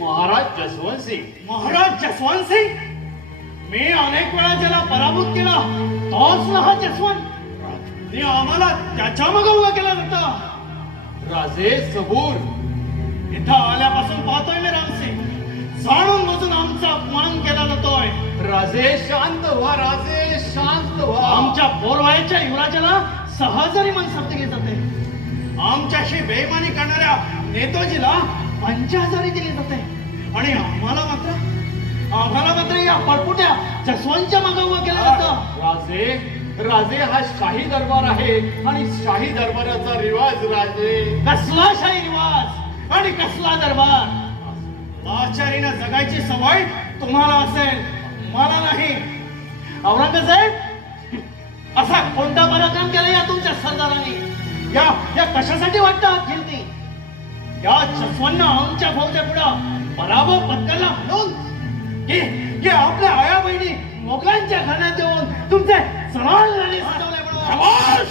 महाराज जसवंत सिंग महाराज जसवंत सिंग मी अनेक वेळा ज्याला पराभूत केला तोच ना हा जसवंत. मी आम्हाला त्याच्या मग उभा केला होता राजे सबूर. इथं आल्यापासून पाहतोय मी रामसिंग. जाणून बुजून आमचा अपमान केला जातोय. राजे शांत व्हा राजे शांत व्हा. आमच्या पोरवायच्या युवराजाला सहजरी मनसब्द घेत जाते. आमच्याशी बेईमानी करणाऱ्या नेतोजीला पंचाहजारी दिली जाते. आणि आम्हाला मात्र आम्हाला मात्र या पळपुट्या जसवंतच्या मागे उभं केलं जातं. राजे राजे हा शाही दरबार आहे. आणि शाही दरबाराचा रिवाज राजे. कसला शाही रिवाज? आणि कसला दरबार? आचारीनं जगायची सवय तुम्हाला असेल मला नाही. औरंगजेब असा कोणता पराक्रम केला या तुमच्या सरदारांनी? या या कशासाठी वाटतं हात या जसवन्न आमच्या भाऊच्या पुढं पराभव पत्करला म्हणून. की की आपल्या आया बहिणी मोगलांच्या घराण्यात येऊन तुमचे सवाल झाले सजवले म्हणून.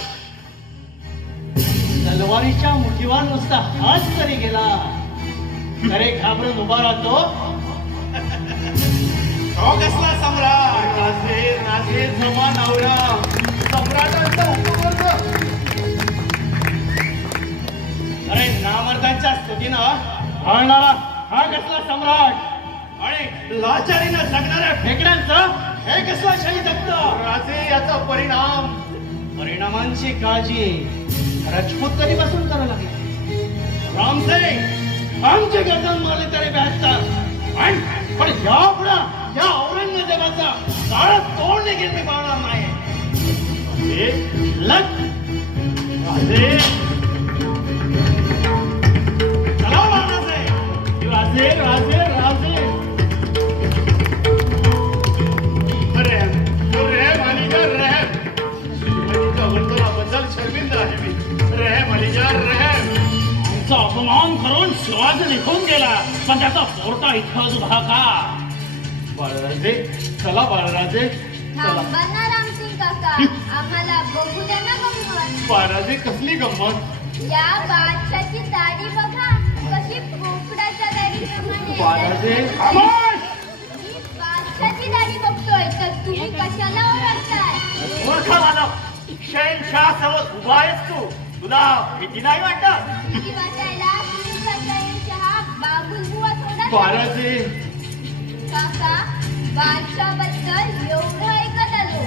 तलवारीच्या मुठीवर नुसता हात तरी गेला. अरे घाबरून उभा राहतो. तो कसला सम्राट? राजे राजे जमा नवरा. सम्राटांचा उपवर्ग. अरे नामर्दांच्या स्तुतीनं आणणारा हा कसला सम्राट? आणि लाचारीनं जगणाऱ्या फेकड्यांचं हे कसला शाही दत्त राजे याचा परिणाम परिणामांची काळजी राजपूत कधीपासून करावं लागली? रामसिंग आमचे गर्दन मारले तरी बेहत्तर आणि पण या पुढं या औरंगजेबाचा काळ तोंड देखील मी पाहणार नाही लग. राजे. त्याचा पोरटा इतकाच उभा का? बाळराजे चला बाळराजे चला. थांबा ना रामसिंग काका आम्हाला बघू द्या ना गंमत. बाळराजे कसली गंमत? या बादशाची दाढी बघा कशी पोपडाच्या दाढीप्रमाणे. बाळराजे मी बादशाची दाढी बघतोय तर तुम्ही कशाला ओरडताय? मूर्ख मानव शहनशाह समोर उभा आहेस तू. तुला भीती नाही वाटत? शहनशहा बाबुलबुवा थोडा बाळराजे काका बादशाबद्दल एवढं ऐकत आलो.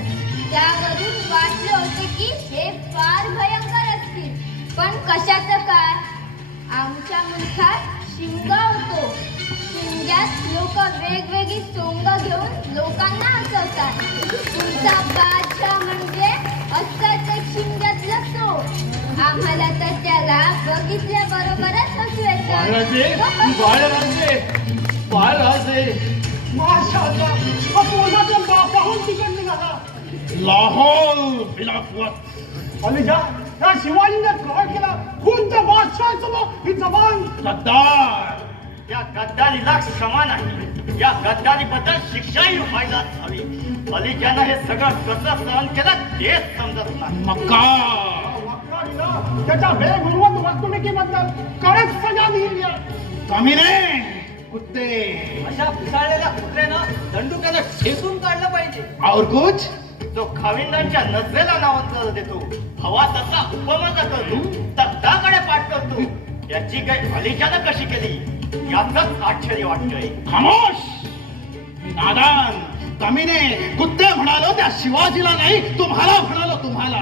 त्यावरून वाटलं होते की हे फार भयंकर असतील. पण कशाचं काय? आमच्या मुलखात शिंगा होतो. शिंग्यात लोक वेगवेगळी सोंग घेऊन लोकांना हसवतात. तुमचा बादशाह म्हणजे असंच एक शिंग्यातला सो आम्हाला तर त्याला बघितल्या बरोबरच हसू बाळराजे बाळराजे बाळराजे लाहोर बिलाफत अलीजा त्या शिवाजीने काय केला? कोणत्या बादशाहासमोर ही जबान. गद्दार. या गद्दारीला क्षमा नाही. या गद्दारीबद्दल शिक्षाही व्हायला हवी. अलीजानं हे सगळं कसं सहन केलं तेच समजत नाही. मक्का. त्याच्या बेगुणवत वर्तणुकीबद्दल कडक सजा दिली आहे. कमीने कुत्ते. अशा पिसाळलेल्या कुत्र्यानं दंडुक्याला ठेचून काढलं पाहिजे. और कुछ जो खाविंदांच्या नजरेला नावात देतो हवा तसा उपमा करतो तक्ताकडे पाठ करतो. याची काही अलीच्यानं कशी केली? याच आश्चर्य वाटतंय. खामोश! नादान! कमीने कुत्ते म्हणालो त्या शिवाजीला नाही तुम्हाला म्हणालो तुम्हाला.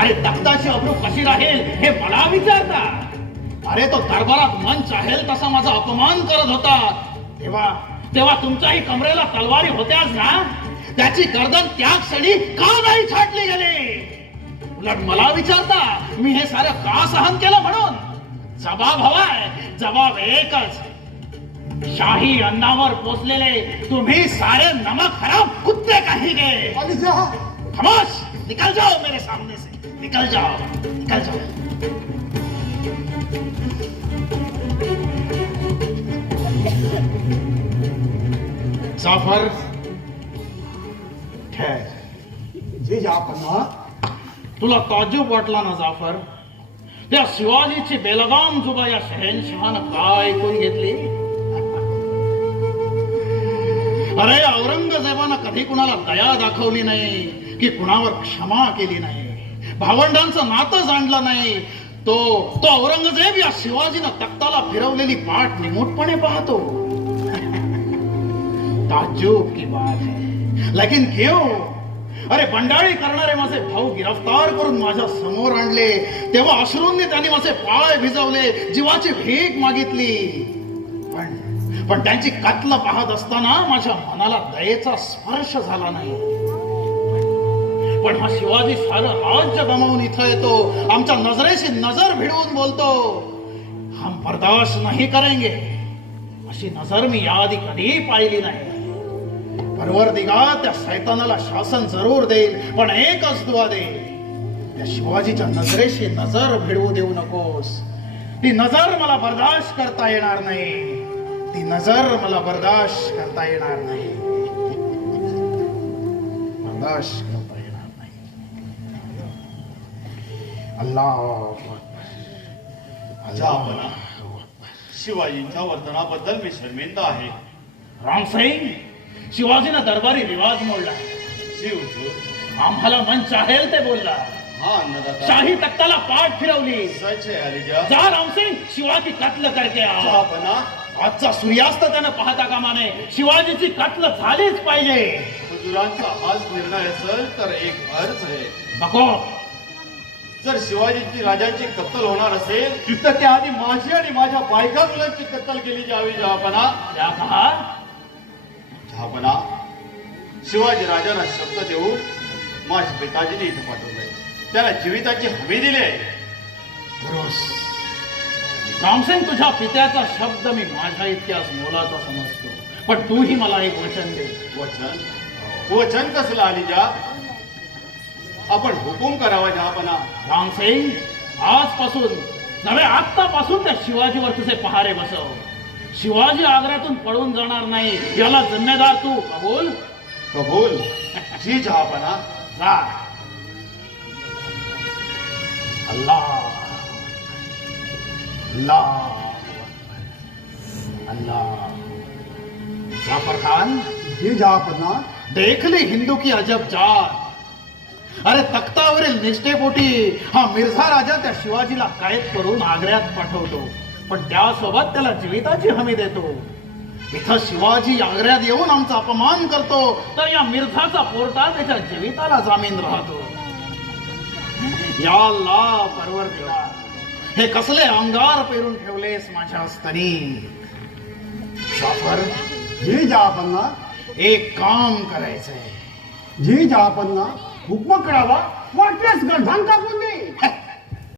अरे तख्ताची अब्रू कशी राहील हे मला विचारता. अरे तो दरबारात मन चाहेल तसा माझा अपमान करत होता. तेव्हा तेव्हा तुमच्याही कमरेला तलवारी होत्याच ना? त्याची गर्दन त्या क्षणी का नाही छाटली गेली? उलट मला विचारता मी हे सारं का सहन केलं म्हणून? जबाब हवाय जबाब एकच. शाही अन्नावर पोचलेले तुम्ही सारे नमक खराब कुत्ते काही गे खामोश निकल जाओ मेरे सामने से. निकल जाओ. निकल जाओ. जाफर। ठहर तुला ताज्जुब वाटला ना जाफर? त्या शिवाजीची बेलगाम जुबा या शहनशहानं काय ऐकून घेतली? अरे औरंगजेबानं कधी कुणाला दया दाखवली नाही की कुणावर क्षमा केली नाही? भावंडांचं नातं जाणलं नाही. तो तो औरंगजेब या शिवाजीनं तख्ताला फिरवलेली पाठ निमूटपणे पाहतो. ताज्जुब की बात है. लेकिन क्यों? अरे बंडाळी करणारे माझे भाऊ गिरफ्तार करून माझ्यासमोर आणले. तेव्हा अश्रूंनी त्यांनी माझे पाय भिजवले जीवाची भीक मागितली. पण त्यांची कत्ल पाहत असताना माझ्या मनाला दयेचा स्पर्श झाला नाही. पण हा शिवाजी सारं राज्य गमावून इथं येतो. आमच्या नजरेशी नजर भिडवून बोलतो. हम बर्दाश्त नाही करेंगे. अशी नजर मी याआधी कधीही पाहिली नाही. परवरदिगा त्या सैतानाला शासन जरूर देईल पण एकच दुवा देईल. त्या शिवाजीच्या नजरेशी नजर भिडवू देऊ नकोस. ती नजर मला बर्दाश्त करता येणार नाही. ती नजर मला बर्दाश्त करता येणार नाही. बर्दाश्त करता येणार नाही. अल्लाह. शिवाजींच्या वर्तनाबद्दल मी शर्मिंदा आहे. रामसिंग शिवाजीनं दरबारी रिवाज मोडला. हुजूर आम्हाला मन चाहेल ते बोलला. हा शाही तख्ताला पाठ फिरवली. जा रामसिंग शिवाजी कत्ल करके आ. आजचा सूर्यास्त त्यानं पाहता कामा नये शिवाजीची कत्ल झालीच पाहिजे. हुजुरांचा हाच निर्णय असेल तर एक अर्ज आहे. नको जर शिवाजींची राजांची कत्तल होणार असेल तर त्याआधी माझी आणि माझ्या बायका मुलांची कत्तल केली जावी कहा जहापना शिवाजी राजांना शब्द देऊन माझ्या पिताजीने इथं पाठवलंय. त्याला जीविताची हमी दिली आहे. रामसिंग तुझ्या पित्याचा शब्द मी माझ्या इतक्याच मोलाचा समजतो. पण तूही मला एक वचन दे. वचन? वचन कसलं अलीजा? आपण हुकूम करावा जहापना. रामसिंग आजपासून नव्हे आत्तापासून त्या शिवाजीवर तुझे पहारे बसव. शिवाजी आग्र्यातून पळून जाणार नाही. याला जिम्मेदार तू कबूल? कबूल? जी जहापना. जा. अल्लाह. जाफर खान जी जहापना देख हिंदू की अजब जात अरे तख्तावरील निष्ठेपोटी हा मिर्झा राजा त्या शिवाजीला कैद करून आग्र्यात पाठवतो पण त्यासोबत त्याला जीविताची हमी देतो इथं शिवाजी आग्र्यात येऊन आमचा अपमान करतो तर या मिर्झाचा पोरटा त्याच्या जीविताला जामीन राहतो या अल्लाह परवरदिगार हे कसले अंगार पेरून ठेवलेस माझ्या स्तनी जाफर जी जहापन्ना एक काम करायचंय. जी जहापन्ना हुकम करावा वाटल्यास गर्धान कापून दे.